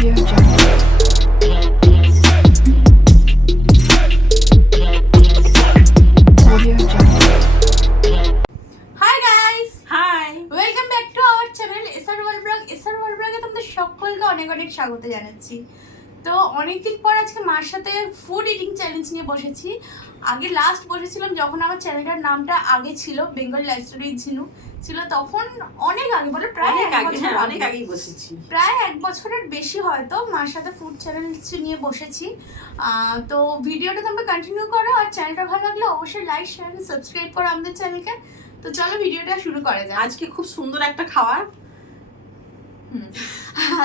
Audio Jungle. Audio Jungle. Hi guys, hi, welcome back to our channel SR world blog. SR world ব্লগে তোমাদের সকলকে অনেক অনেক স্বাগত জানাচ্ছি। তো অনেকদিন পর আজকে মার সাথে ফুড ইটিং চ্যালেঞ্জ নিয়ে বসেছি। আগে লাস্ট বসেছিলাম যখন আমার চ্যানেলটার নামটা আগে ছিল বেঙ্গল লাইফস্টাইল ছিল তখন অনেক আগে, বলো প্রায় অনেক আগেই বসেছি, প্রায় 1 বছরের বেশি হয়তো মার সাথে ফুড চ্যালেঞ্জ নিয়ে বসেছি। তো ভিডিওটা তোমরা কন্টিনিউ করো, আর চ্যানেলটা ভালো লাগলে অবশ্যই লাইক শেয়ার সাবস্ক্রাইব করো আমাদের চ্যানেলকে। তো চলো ভিডিওটা শুরু করা যাক। আজকে খুব সুন্দর একটা খাবার।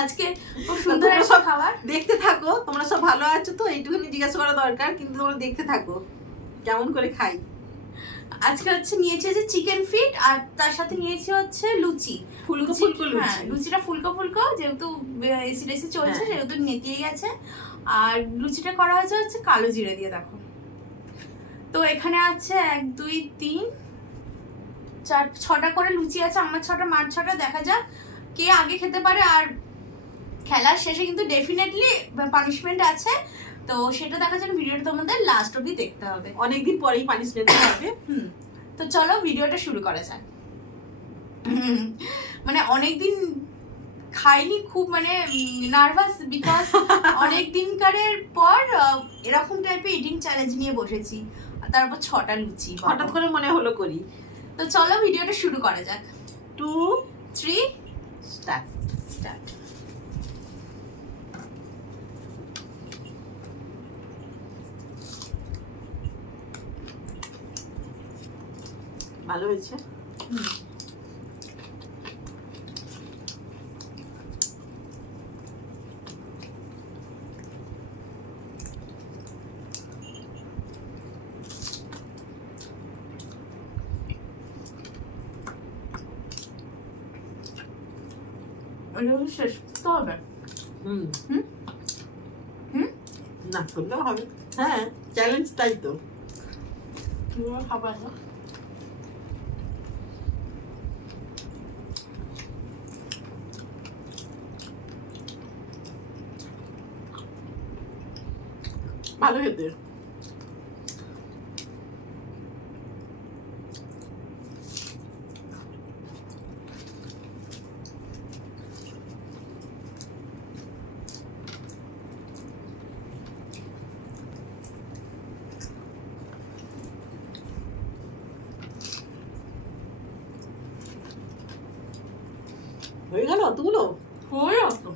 আজকে খুব সুন্দর একটা খাবার, দেখতে থাকো। তোমরা সব ভালো আছো তো, এইটুকুনি জিজ্ঞাসা করা দরকার, কিন্তু তোমরা দেখতে থাকো কেমন করে খাই। আজকে হচ্ছে নিয়েছি যে চিকেন ফিট, আর তার সাথে নিয়েছি হচ্ছে লুচি, ফুলকো ফুলকো হ্যাঁ লুচি। লুচিটা ফুলকো ফুলকো, যেহেতু এসি টেসি চলছে সেহেতু নেতিয়ে গেছে। আর লুচিটা করা হয়েছে হচ্ছে কালো জিরে দিয়ে। দেখো তো এখানে আছে 1 2 3 4 6টা করে লুচি আছে, আমার 6টা মার 6টা। দেখা যাক কে আগে খেতে পারে। আর খেলার শেষে কিন্তু ডেফিনেটলি পানিশমেন্ট আছে, তো সেটা দেখার জন্য ভিডিওটা তোমাদের লাস্ট অবধি দেখতে হবে। অনেকদিন পরেই পানিশমেন্ট হবে। তো চলো ভিডিওটা শুরু করা যাক। মানে অনেকদিন খাইনি, খুব মানে নার্ভাস, বিকজ অনেক দিনকারের পর এরকম টাইপের ইটিং চ্যালেঞ্জ নিয়ে বসেছি, আর তারপর 6টা লুচি হঠাৎ করে মনে হলো করি। তো চলো ভিডিওটা শুরু করা যাক। 2 3 স্টার্ট। ভালো হয়েছে। শেষ করতে হবে। না করলেও হবে। হ্যাঁ, চ্যালেঞ্জ তাই তো। খাবার ভালো খেতে। হয়ে গেল অতগুলো? হয়ে অত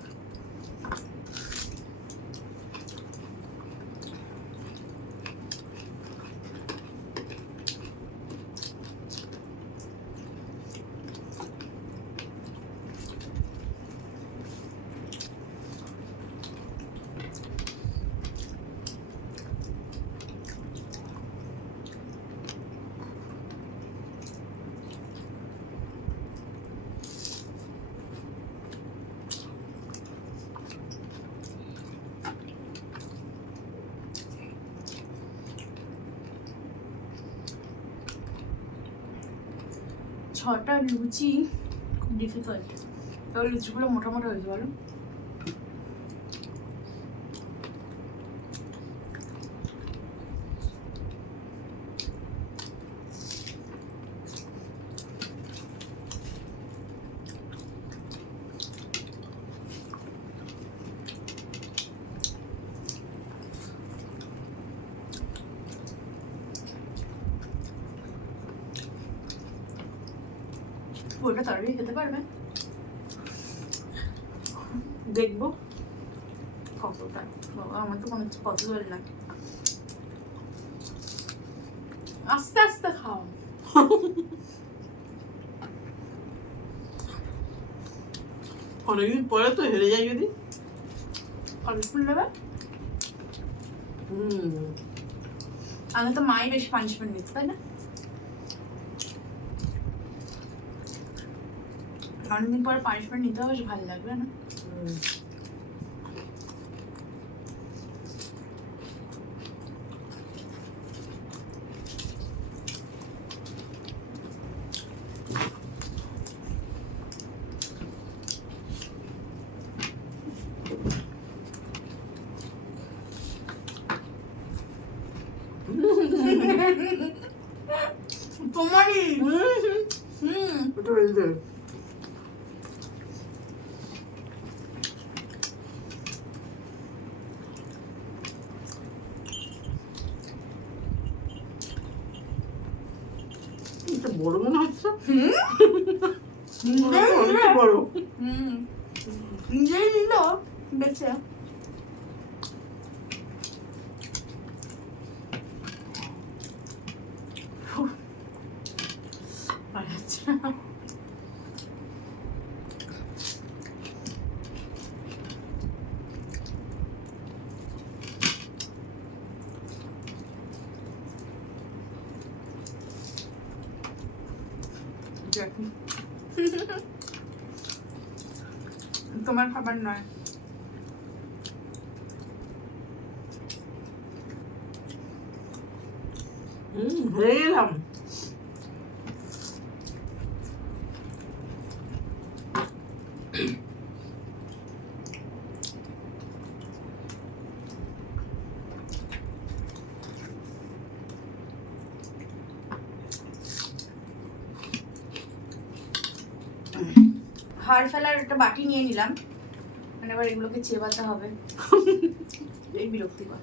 ছটা লুচি খুব ডিফিকাল্ট। তবে লুচিগুলো মোটা মোটা হয়েছে, বলো। ওটা তরকারি খেতে পারবে? দেখবো কতটা। বাবা, আমার তো কোনো কিছু পসিবল না। আস্তে আস্তে খাও। অনেকদিন পরে তো হেরে যাই যদি। অল্প ফুল নেবে। আগে তো মাই বেশি পানিশমেন্ট দিত, তাই না? অনেকদিন পরে পানিশমেন্ট নিতে হবে, ভালো লাগবে না? তোমারই। ওটা বেশি দেবে। এটা বড় মনে হচ্ছে। অনেক বড়। নিজেই নিল বেছে। আচ্ছা তোমার খাবার নয়। হয়ে গেলাম। হাড় ফেলার একটা বাটি নিয়ে নিলাম, মানে এবার এগুলোকে চেবাতে হবে। এই বিরক্তিকর।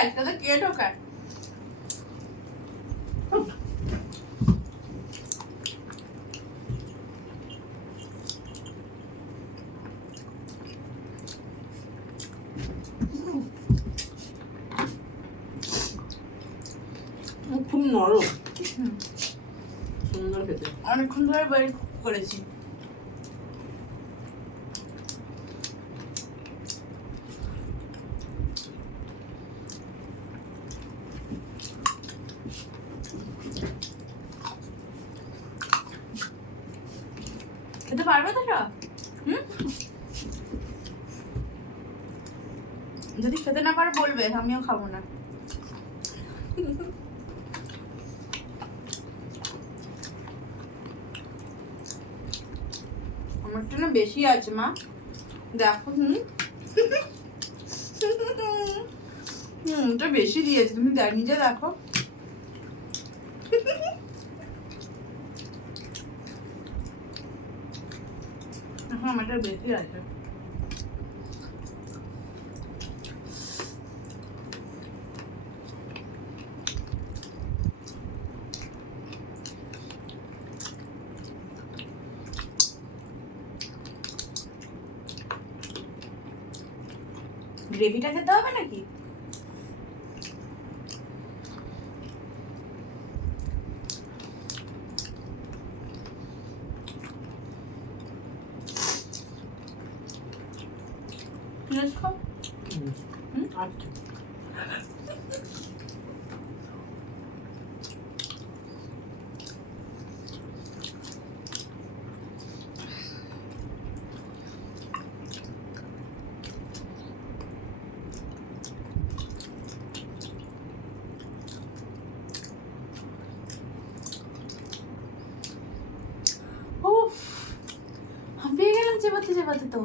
একসাথে কে ঢোকায়? খুব নরম, সুন্দর খেতে। অনেকক্ষণ ধরে বয়েল করেছি। খেতে পারবে তো সব? যদি খেতে না পারো বলবে, আমিও খাবো না। আমারটা না বেশি আছে মা, দেখো। ওটা বেশি দিয়েছে, তুমি নিজে দেখো। এখন আমারটা বেশি আছে। গ্রেভিটা খেতে হবে নাকি? আচ্ছা। হাঁপিয়ে গেলাম চেবাতে চেবাতে। তো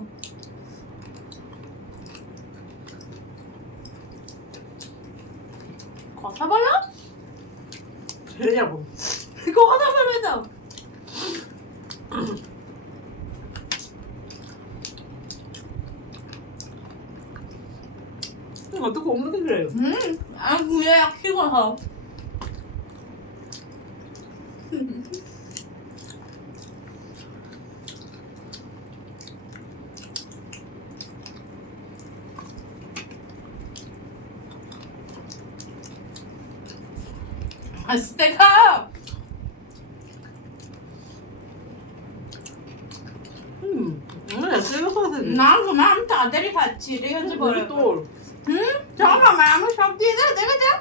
কথা বলো, ছেড়ে যাবো। কথা বলবে তো। অত কম দিতে আমি ঘুরে রাখছি কোথাও। আস্তে খাও। না গো মা, আমি তাড়াতাড়ি খাচ্ছি, এটাই হচ্ছে বড় তোর। চল মামা, আমি সব দিয়ে দাও, দেখে যাও।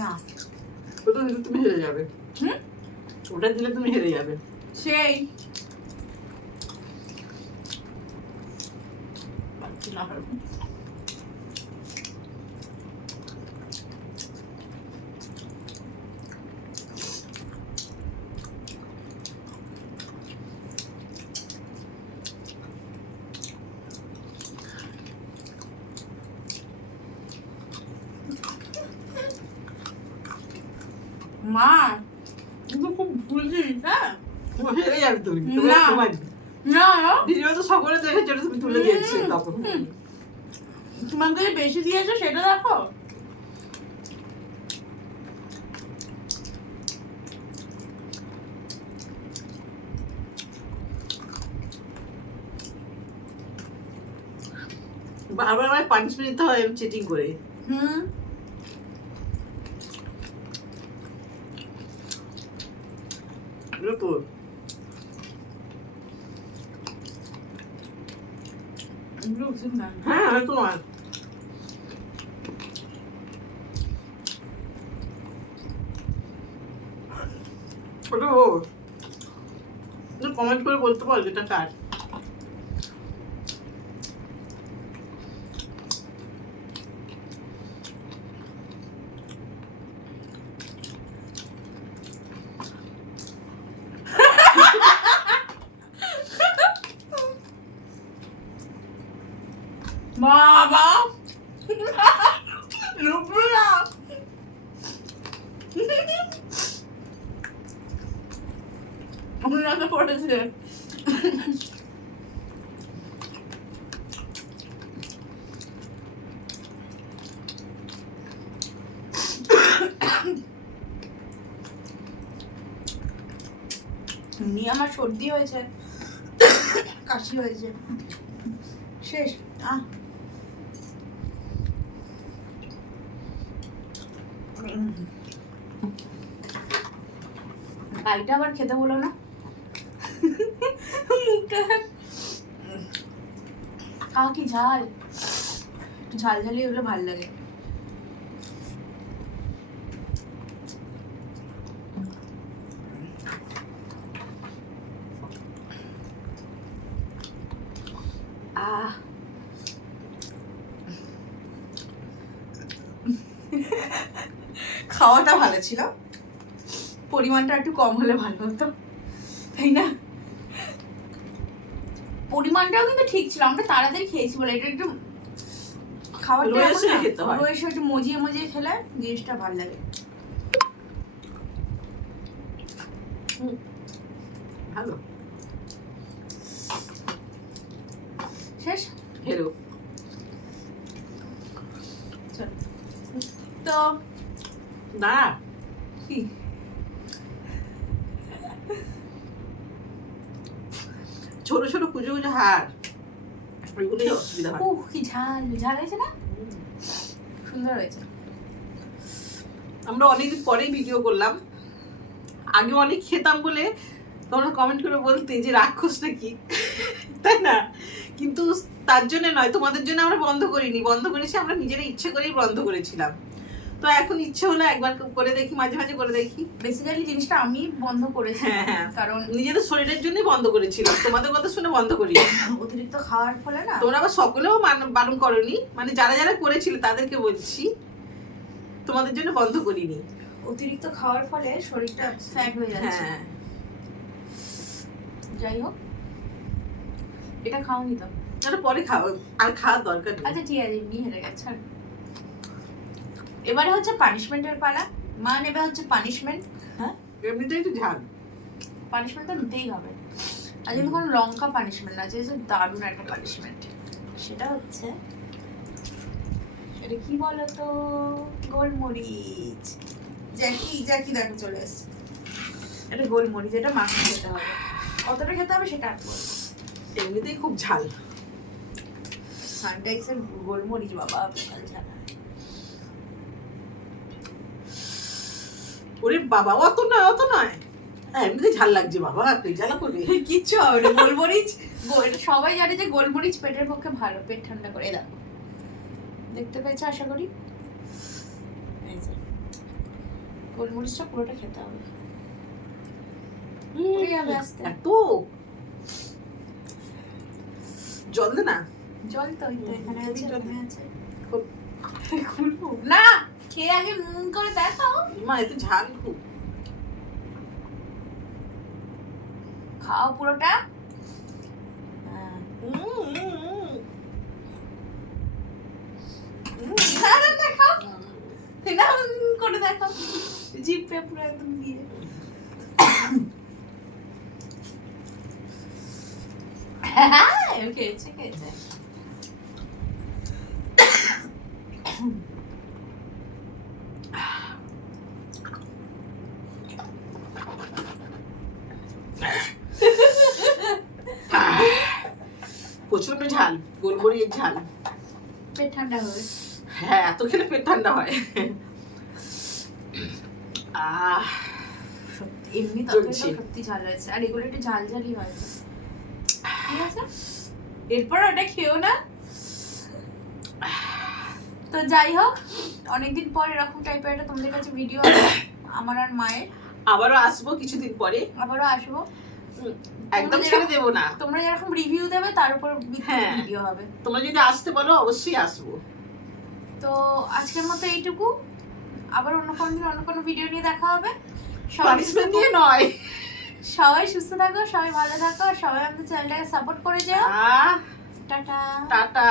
না ওটা দিলে তুমি হেরে যাবে। ওটা দিলে তুমি হেরে যাবে। সেই পাচ্ছি না। মা কিন্তু খুব ভুলছিস, হ্যাঁ? হেরে যাবে তুমি। না। না ভিডিও তো সকলে দেখে যেটা তুমি তুলে দিয়েছি তখন। তোমাকে যে বেশি দিয়েছো সেটা দেখো। বারবার আমায় পানিশমেন্ট দিতে হয় চিটিং করে। এগুলো তোর। এগুলো উচিত না। হ্যাঁ তোমার। ওটা ওর। কমেন্ট করে বলতে পারো যেটা কার। বাবা রূপলা ওনাকে পড়েছে। এমনি আমার সর্দি হয়েছে, কাশি হয়েছে, শেষ। গাড়িটা আবার খেতে বলো না। মুখটা কি ঝাল, একটু ঝাল ঝালি হলে ভালো লাগে। খাওয়াটা ভালো ছিল, পরিমাণটা একটু কম হলে ভালো হতো, তাই না? পরিমাণটাও কিন্তু ঠিক ছিল, আমরা তাড়াতাড়ি খেয়েছি বলে এটা একটু খাওয়াটা রয়েছে একটু মজিয়ে মজিয়ে খেলে জিনিসটা ভালো লাগে। ভালো শেষ হেরো তো না কি ছোট ছোট কুচো কুচো হাড়, ওইগুলোই অসুবিধা হয়। কি ঝাল ঝাল হয়েছে না, সুন্দর হয়েছে। আমরা অনেকদিন পরেই ভিডিও করলাম, আগে অনেক খেতাম বলে তোমরা কমেন্ট করে বলতে যে রাক্ষসটা কি, তাই না? কিন্তু তার জন্য নয়, তোমাদের জন্য আমরা বন্ধ করিনি, বন্ধ করেছি আমরা নিজেরা ইচ্ছে করেই বন্ধ করেছিলাম। তো এখন ইচ্ছে হলো একবার করে দেখি, মাঝে মাঝে করে দেখি। বেসিক্যালি জিনিসটা আমি বন্ধ করেছি, হ্যাঁ কারণ নিজেদের শরীরের জন্যই বন্ধ করেছিলাম, তোমাদের কথা শুনে বন্ধ করি। অতিরিক্ত খাওয়ার ফলে না, তোমরা আবার সকলেও বারণ করনি, মানে যারা যারা করেছিল তাদেরকে বলছি, তোমাদের জন্য বন্ধ করিনি। অতিরিক্ত খাওয়ার ফলে শরীরটা ফ্যাট হয়ে যাচ্ছে। হ্যাঁ যাই হোক, এটা খাওনি তো, এটা পরে খাও, আর খাওয়ার দরকার নেই। আচ্ছা ঠিক আছে, এমনি হেরে গেছে। এবারে হচ্ছে পানিশমেন্টের পালা, মা নেবে হচ্ছে পানিশমেন্ট। হ্যাঁ এমনিতেই একটু ঝাল, পানিশমেন্ট তো নিতেই হবে, আর কিন্তু কোনো লঙ্কা পানিশমেন্ট না, যে দারুণ একটা পানিশমেন্ট। সেটা হচ্ছে, এটা কি বলো তো, গোলমরিচ। জ্যাকি জ্যাকি দেখো চলে এসছে, এটা গোলমরিচ, এটা মাখা খেতে হবে। কতটা খেতে হবে সেটা আর বলবো, এমনিতেই খুব ঝাল। সানরাইজের গোলমরিচ বাবা বিশাল ঝাল। ওরে বাবা অত নয়, অত নয়, এমনিতে ঝাল লাগছে বাবা, তুই জ্বালা করবি কিচ্ছু হবে না। গোলমরিচ, এটা সবাই জানে যে গোলমরিচ পেটের পক্ষে ভালো, পেট ঠান্ডা করে। দেখো, দেখতে পেয়েছো আশা করি। গোলমরিচটা পুরোটা খেতে হবে। এত জল দে না, জল তো এখানে আছে, এখানে আছে। খুলবো না, খেয়ে আগে করে দেখো। মা এত ঝাল খুব, খাও পুরোটা। করে দেখো। জিভে পুরো একদম দিয়ে। খেয়েছে খেয়েছে। প্রচন্ড ঝাল, গোলমরিচের ঝাল। পেট ঠান্ডা হবে। হ্যাঁ, এত খেলে পেট ঠান্ডা হয়। এমনি তরকারিটা সত্যি ঝাল হয়েছে, আর এগুলো একটু ঝাল ঝালই হয়। ঠিক আছে, এরপর ওটা খেও না। তো যাই হোক, অনেকদিন পর এরকম টাইপের একটা তোমাদের কাছে ভিডিও আমার আর মায়ের। আবারও আসবো কিছুদিন পরে, আবারও আসবো, একদম ছেড়ে দেবো না। তোমরা যেরকম রিভিউ দেবে তার উপর ভিডিও হবে। তোমরা যদি আসতে বলো অবশ্যই আসবো। তো আজকের মতো এইটুকু, আবার অন্য কোনো দিন অন্য কোনো ভিডিও নিয়ে দেখা হবে। পানিশমেন্ট দিয়ে নয়। সবাই সুস্থ থাকো, সবাই ভালো থাকো, আর সবাই আমাদের চ্যানেলটাকে সাপোর্ট করে যাও। টাটা।